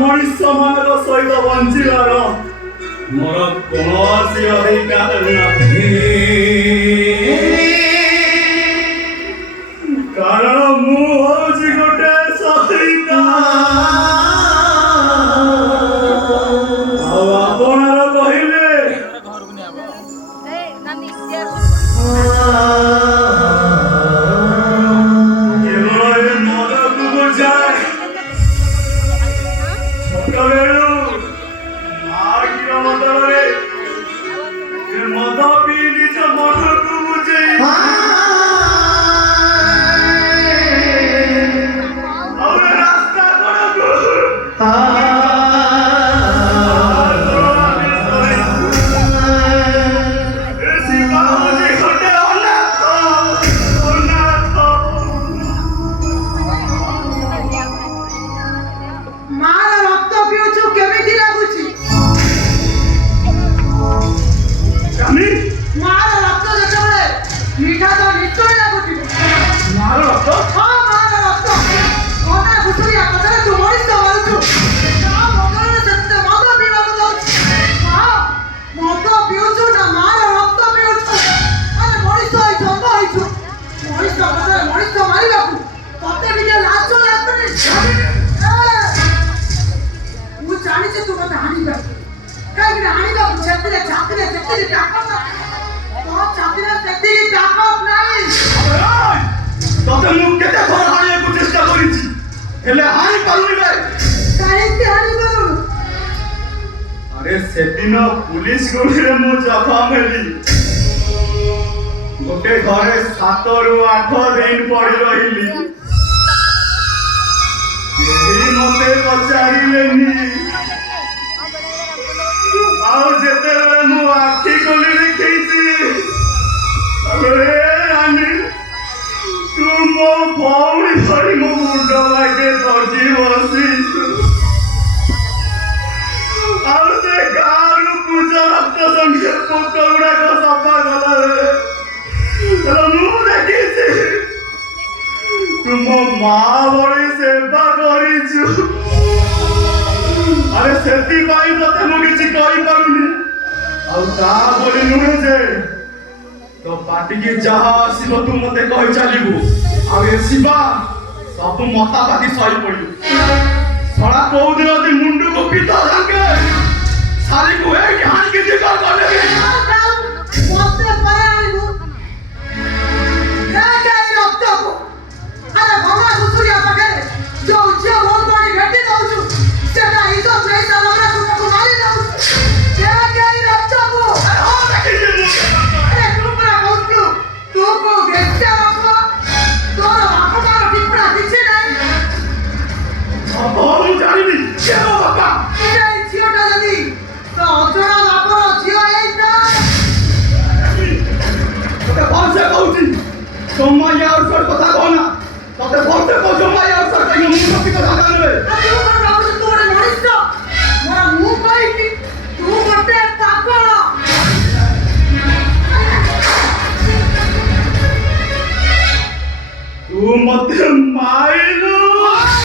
ମଣିଷ ମାନଙ୍କ ସହିତ ବଞ୍ଚିବାର ମୋର କୌଣସି ଅଧିକାର ନାହିଁ, କାରଣ ମୁଁ ହଉଛି ଗୋଟେ ସହିତ। ଆଉ ଆପଣର କହିଲେ ସେଦିନ ପୁଲିସ ଗୁଳିରେ ମୁଁ ଜଖମ ହେଲି। ଗୋଟେ ଘରେ 7 ରୁ 8 ଦିନ ପଡି ରହିଲି। କେହି ମତେ ପଚାରିଲେନି। ଆଉ ଯେତେବେଳେ ମୁଁ ଆଖି ଖୋଲି ଦେଖିଛି, ତୁ ମୋ ଭଉଣୀ ଧରି ମୋ ମୁଣ୍ଡ ଲାଗେ ଧରି ବସିଛୁ। ଆଉ ସେ ଗାଁରୁ ପୂଜା ରକ୍ତ ସଂଖ୍ୟା ପୋକ ଗୁଡାକ ସଫା କଲାବେଳେ ମୁଁ ଦେଖିଛି ତୁ ମୋ ମା ଭଳି ସେବା କରିଛୁ। ଆରେ ସେଥିପାଇଁ ତତେ ମୁଁ କିଛି କହିପାରୁନି। ଆଉ ତା ବୋଲି ନୁହେଁ ଯେ ତୋ ପାଟିକି ଯାହା ଆସିବ ତୁ ମତେ କହି ଚାଲିବୁ। ଆଉ ଏ ଶିବା ସବୁ ମତାବାଦୀ ସହି ପଡିବୁ। ଶଳା କୋଉଦିନ ଯଦି ମୁଣ୍ଡକୁ ପିତା ସାଙ୍ଗେ ଶାରୀକୁ ଏଇଠି ହାଣିକି ଜିଗର କରିଦେବି। ମତେ ପରେ ଆଣିବୁ ରକ୍ତକୁ। ଆରେ ଭଙ୍ଗା ଘୁଷୁରିଆ ପାଖରେ ଯୋଉ ଝିଅ ବହୁତ ପାଣି ଭେଟି ଦଉଛୁ ସେଟା ଇଜ୍ଜତ ନେଇ ସାରିଲା ତୁ ତାକୁ ମାରି ଦଉଛୁ। ରକ୍ତକୁ ଆରେ ତୁ ପୁରା କହୁଛୁ ତୁ କୋଉ ବେଶ୍ୟା ବାପ, ତୋର ବାପ ମାର ଠିକଣା କିଛି ନାହିଁ। ମୁଁ ଜାଣିବି କିଏ ମୋ ବାପା। ଏଇ ଝିଅଟା ଯଦି ତ ଅଜଣା ବାପର ଝିଅ ହେଇଥା ତତେ ଭଲସେ କହୁଛି, ତମ